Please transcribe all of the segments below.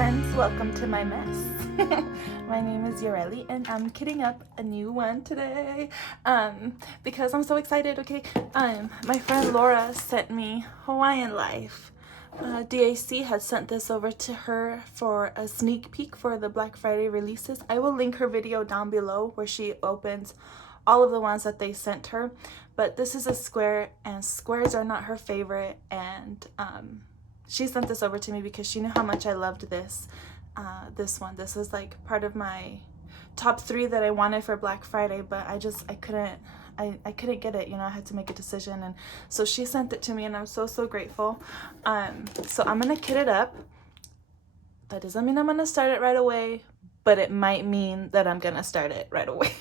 friends, welcome to my mess. My name is Yureli and I'm kitting up a new one today because I'm so excited. Okay, my friend Laura sent me Hawaiian Life. DAC had sent this over to her for a sneak peek for the Black Friday releases. I will link her video down below where she opens all of the ones that they sent her, but this is a square and squares are not her favorite, and she sent this over to me because she knew how much I loved this one. This was like part of my top 3 that I wanted for Black Friday, but I couldn't get it, you know. I had to make a decision, and so she sent it to me and I'm so grateful. So I'm gonna kit it up. That doesn't mean I'm gonna start it right away, but it might mean that I'm gonna start it right away.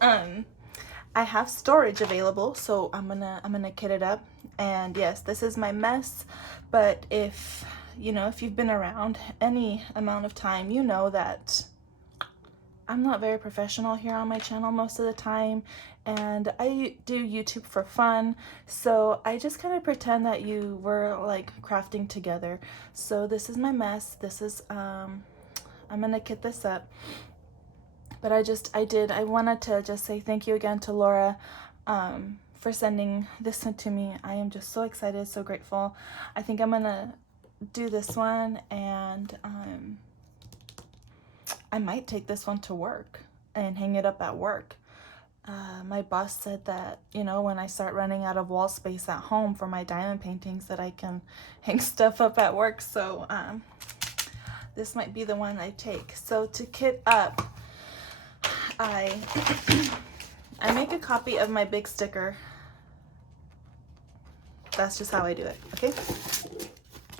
I have storage available, so I'm gonna kit it up. And yes, this is my mess, but if you've been around any amount of time, you know that I'm not very professional here on my channel most of the time, and I do YouTube for fun, so I just kind of pretend that you were like crafting together. So this is my mess. This is I'm gonna kit this up. But I wanted to just say thank you again to Laura for sending this one to me. I am just so excited, so grateful. I think I'm gonna do this one, and I might take this one to work and hang it up at work. My boss said that, when I start running out of wall space at home for my diamond paintings, that I can hang stuff up at work. So this might be the one I take. So to kit up, I make a copy of my big sticker. That's just how I do it, okay?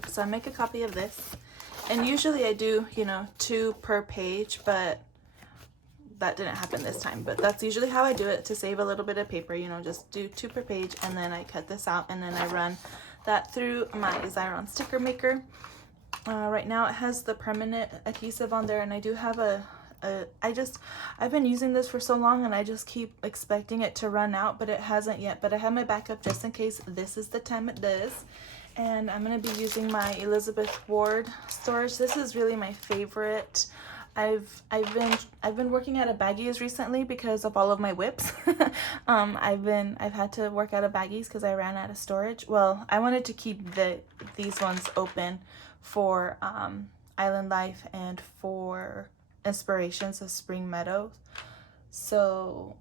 So I make a copy of this, and usually I do, 2 per page, but that didn't happen this time. But that's usually how I do it to save a little bit of paper, just do 2 per page, and then I cut this out, and then I run that through my Xyron sticker maker. Right now it has the permanent adhesive on there, and I do have I've been using this for so long, and I just keep expecting it to run out, but it hasn't yet. But I have my backup just in case this is the time it does. And I'm going to be using my Elizabeth Ward storage. This is really my favorite. I've been working out of baggies recently because of all of my whips. I've had to work out of baggies because I ran out of storage. Well, I wanted to keep these ones open for Island Life and for Inspirations of Spring Meadows. So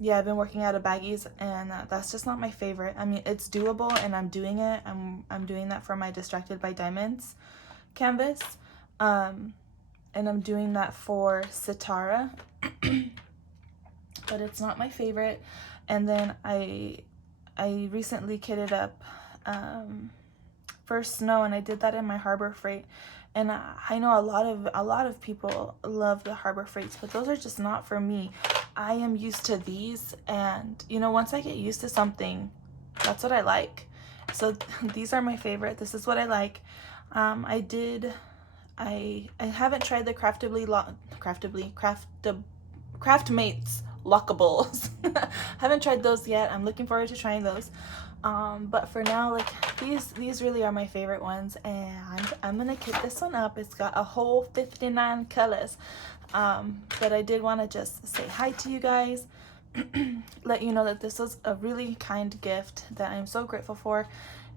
yeah, I've been working out of baggies, and that's just not my favorite. I mean, it's doable, and I'm doing it. I'm doing that for my Distracted by Diamonds canvas, and I'm doing that for Sitara, but it's not my favorite. And then I recently kitted up for Snow, and I did that in my Harbor Freight. And I know a lot of people love the Harbor Freights, but those are just not for me. I am used to these, and once I get used to something, that's what I like. So these are my favorite. This is what I like. I haven't tried the Craftmates lockables. Haven't tried those yet. I'm looking forward to trying those. But for now, like, these really are my favorite ones, and I'm gonna kit this one up. It's got a whole 59 colors. But I did want to just say hi to you guys, let you know that this was a really kind gift that I'm so grateful for,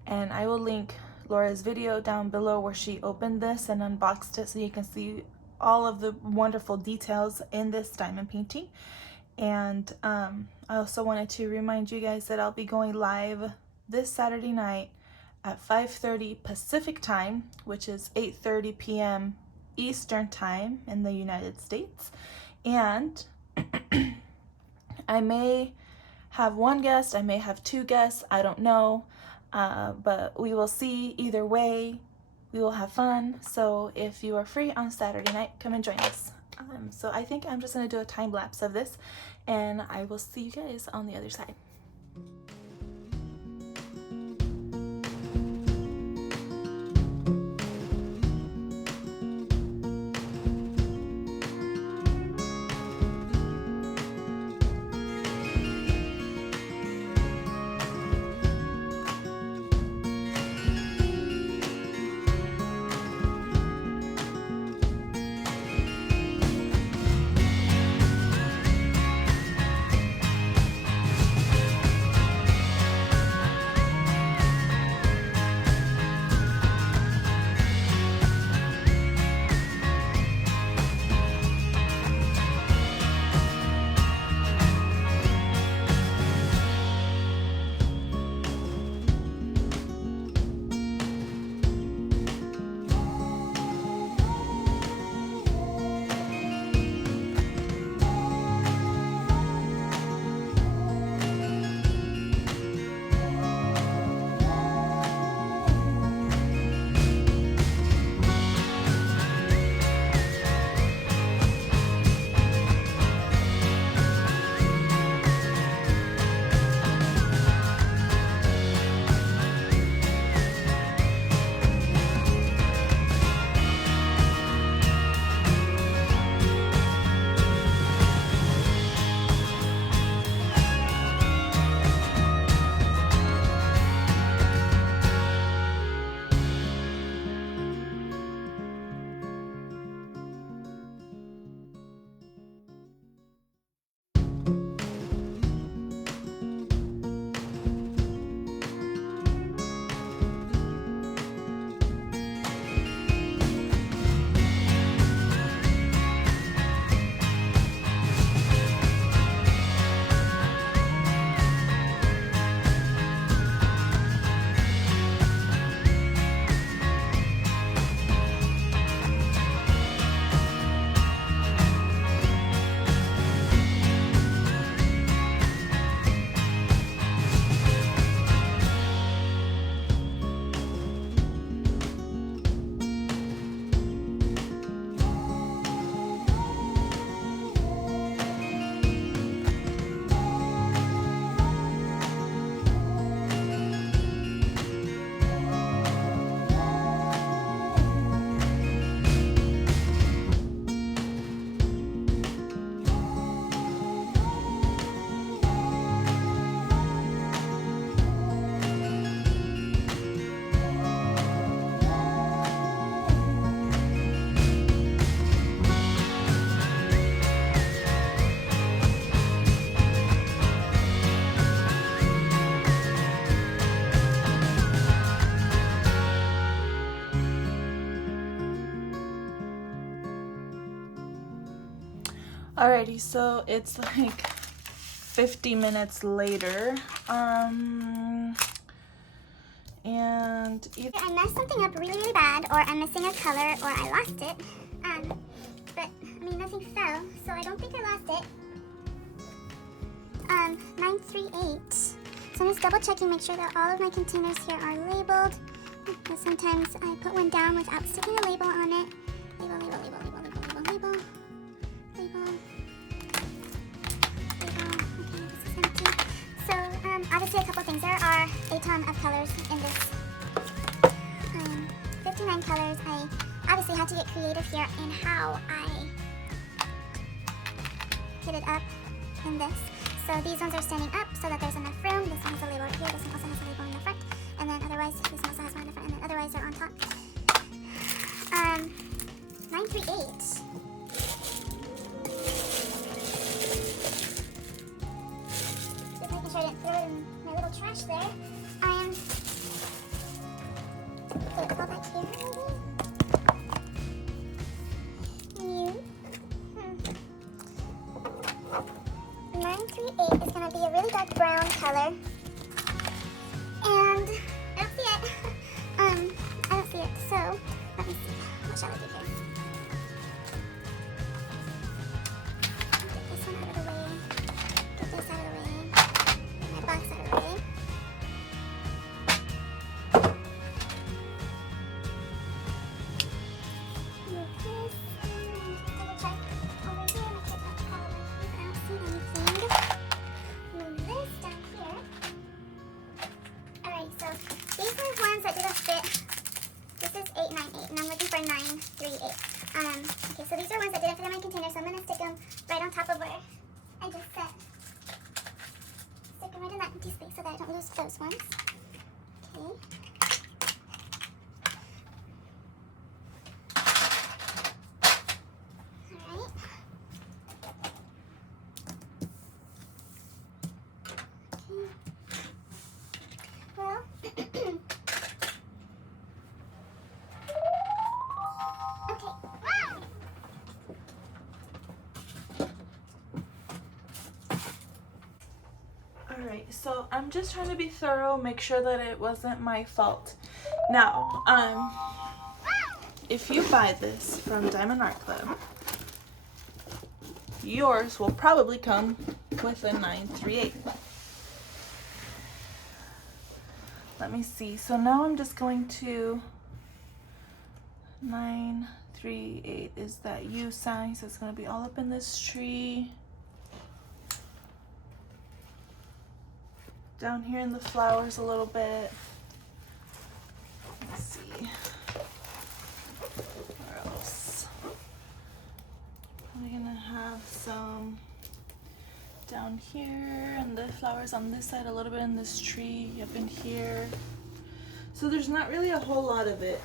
and I will link Laura's video down below where she opened this and unboxed it, so you can see all of the wonderful details in this diamond painting. And I also wanted to remind you guys that I'll be going live this Saturday night at 5:30 Pacific time, which is 8:30 p.m. Eastern time in the United States. And I may have 1 guest, I may have 2 guests, I don't know, but we will see. Either way, we will have fun. So if you are free on Saturday night, come and join us. So I think I'm just going to do a time lapse of this, and I will see you guys on the other side. Alrighty, so it's like 50 minutes later. And either I messed something up really, really bad, or I'm missing a color, or I lost it. But I mean, nothing fell, so I don't think I lost it. 938. So I'm just double checking, make sure that all of my containers here are labeled. Because sometimes I put one down without sticking a label on it. Label, label, label, label, label, label, label, label, label. Okay, this is empty. So obviously a couple things. There are a ton of colors in this. 59 colors. I obviously had to get creative here in how I kitted up in this. So these ones are standing up so that there's enough room. This one has a label right here. This one also has a label in the front. And then otherwise, this one also has one in the front. And then otherwise, they're on top. 938. Just making sure I didn't throw it in my little trash there. Put it all back here, maybe? New. 938 is going to be a really dark brown color. And I don't see it. I don't see it. So, let me see. What shall I do here? Get this one out of the way. Get this out of the way. Get my box out of the way. Okay, so these are ones that didn't fit in my container, so I'm going to stick them right on top of where I just set. Stick them right in that empty space so that I don't lose those ones. Okay. Alright. Okay. Well, alright, so I'm just trying to be thorough, make sure that it wasn't my fault. Now, if you buy this from Diamond Art Club, yours will probably come with a 938. Let me see. So now I'm just going to 938 is that U sign, so it's going to be all up in this tree. Down here in the flowers a little bit. Let's see. Where else? Probably gonna have some down here and the flowers on this side, a little bit in this tree up in here. So there's not really a whole lot of it.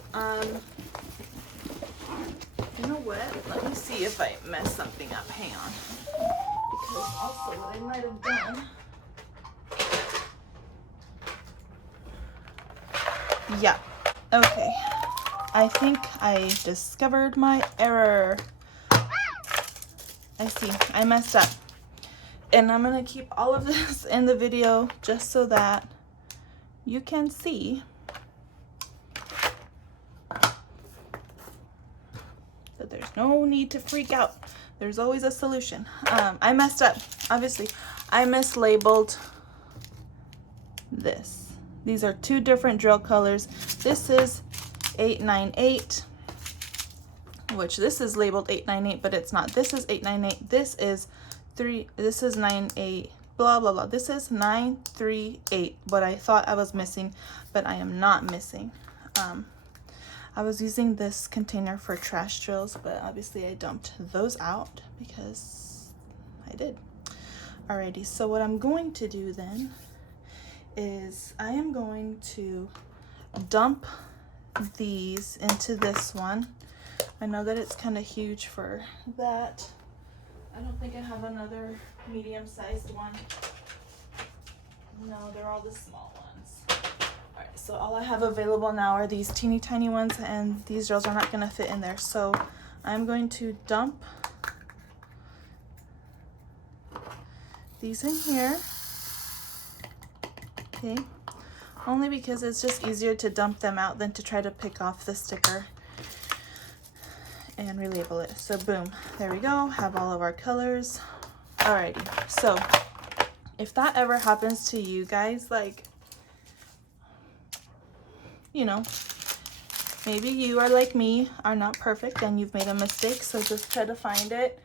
You know what? Let me see if I mess something up. Hang on. Because also what I might have done. Yeah, okay. I think I discovered my error. I see, I messed up. And I'm gonna keep all of this in the video just so that you can see that there's no need to freak out. There's always a solution. I messed up, obviously. I mislabeled this. These are two different drill colors. This is 898, which this is labeled 898, but it's not. This is 898. This is 98, blah, blah, blah. This is 938, what I thought I was missing, but I am not missing. I was using this container for trash drills, but obviously I dumped those out because I did. Alrighty, so what I'm going to do then is I am going to dump these into this one. I know that it's kind of huge for that. I don't think I have another medium-sized one. No, they're all the small ones. Alright, so all I have available now are these teeny tiny ones, and these drills are not going to fit in there. So I'm going to dump these in here. Okay, only because it's just easier to dump them out than to try to pick off the sticker and relabel it. So boom, there we go, have all of our colors. Alrighty, so if that ever happens to you guys, like, you know, maybe you are like me, are not perfect and you've made a mistake, so just try to find it.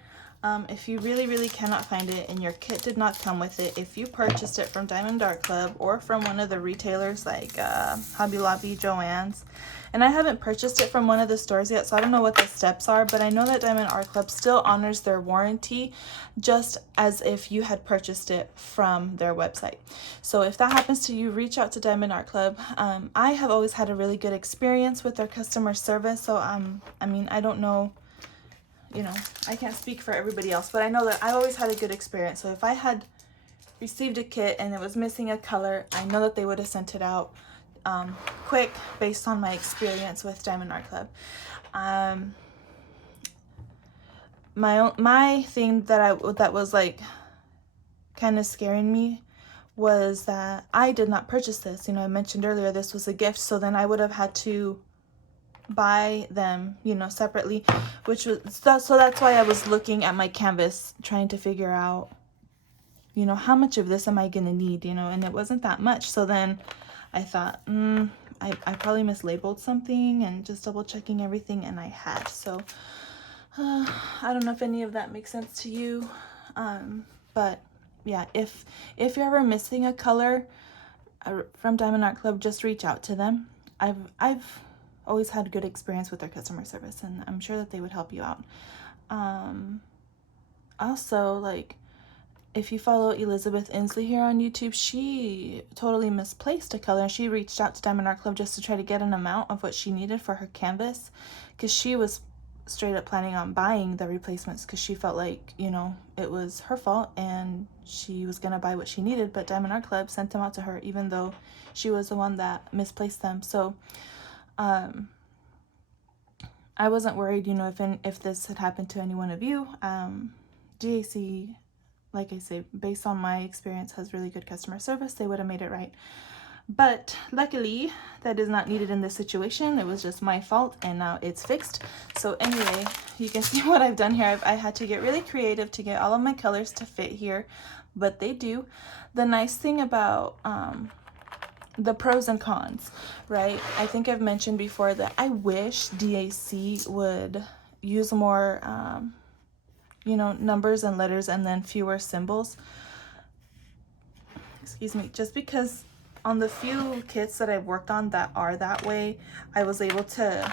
If you really cannot find it and your kit did not come with it, if you purchased it from Diamond Art Club or from one of the retailers like Hobby Lobby, Joann's, and I haven't purchased it from one of the stores yet, so I don't know what the steps are, but I know that Diamond Art Club still honors their warranty just as if you had purchased it from their website. So if that happens to you, reach out to Diamond Art Club. I have always had a really good experience with their customer service, so I mean, I don't know, you know, I can't speak for everybody else, but I know that I've always had a good experience. So if I had received a kit and it was missing a color, I know that they would have sent it out quick based on my experience with Diamond Art Club. My thing that was like kind of scaring me was that I did not purchase this. You know, I mentioned earlier this was a gift, so then I would have had to buy them, you know, separately, which was so that's why I was looking at my canvas trying to figure out, you know, how much of this am I gonna need, you know, and it wasn't that much. So then I thought, I probably mislabeled something, and just double checking everything, and I had. So I don't know if any of that makes sense to you, but yeah, if you're ever missing a color from Diamond Art Club, just reach out to them. I've always had good experience with their customer service, and I'm sure that they would help you out. Also, like, if you follow Elizabeth Inslee here on YouTube, she totally misplaced a color, and she reached out to Diamond Art Club just to try to get an amount of what she needed for her canvas, because she was straight up planning on buying the replacements, because she felt like, you know, it was her fault and she was gonna buy what she needed, but Diamond Art Club sent them out to her even though she was the one that misplaced them. So I wasn't worried, you know, if this had happened to any one of you. DAC, like I say, based on my experience, has really good customer service. They would have made it right. But luckily, that is not needed in this situation. It was just my fault, and now it's fixed. So anyway, you can see what I've done here. I had to get really creative to get all of my colors to fit here, but they do. The nice thing about the pros and cons, right? I think I've mentioned before that I wish DAC would use more, you know, numbers and letters and then fewer symbols. Excuse me, just because on the few kits that I've worked on that are that way, I was able to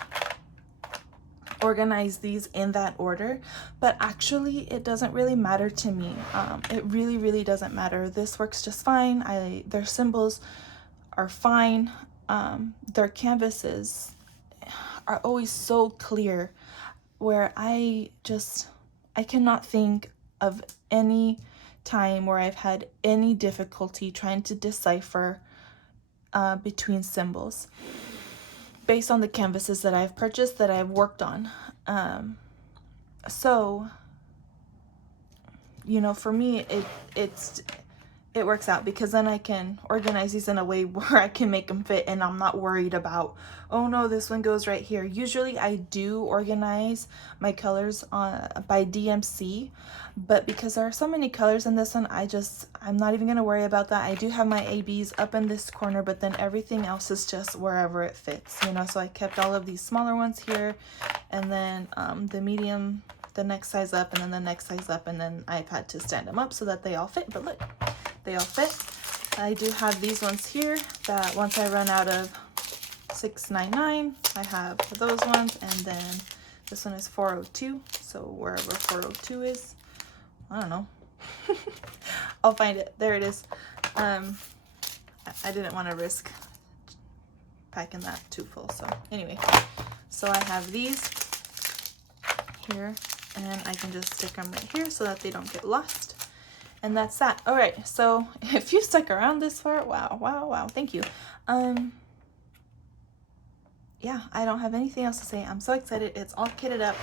organize these in that order, but actually it doesn't really matter to me. It really doesn't matter. This works just fine. Their symbols are fine. Their canvases are always so clear, where I cannot think of any time where I've had any difficulty trying to decipher between symbols based on the canvases that I've purchased, that I've worked on. So, you know, for me, it works out, because then I can organize these in a way where I can make them fit, and I'm not worried about, oh no, this one goes right here. Usually I do organize my colors by DMC, but because there are so many colors in this one, I'm not even going to worry about that. I do have my ABs up in this corner, but then everything else is just wherever it fits, you know. So I kept all of these smaller ones here, and then the medium, the next size up, and then the next size up, and then I've had to stand them up so that they all fit. But look, they all fit. I do have these ones here that once I run out of 699, I have those ones, and then this one is 402, so wherever 402 is, I don't know. I'll find it. There it is. I didn't want to risk packing that too full, so anyway, so I have these here, and I can just stick them right here so that they don't get lost. And that's that. All right, so if you stuck around this far, wow, thank you. Yeah, I don't have anything else to say. I'm so excited. It's all kitted up.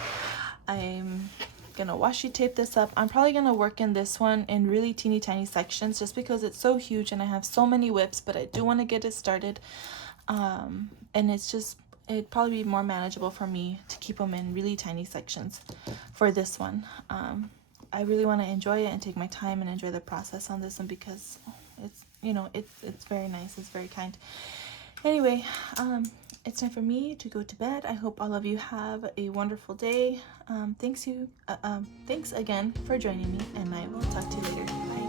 I'm gonna washi tape this up. I'm probably gonna work in this one in really teeny tiny sections just because it's so huge and I have so many whips, but I do want to get it started. And it'd probably be more manageable for me to keep them in really tiny sections for this one. I really want to enjoy it and take my time and enjoy the process on this one because it's, you know, it's very nice. It's very kind. Anyway, it's time for me to go to bed. I hope all of you have a wonderful day. Thanks again for joining me, and I will talk to you later. Bye.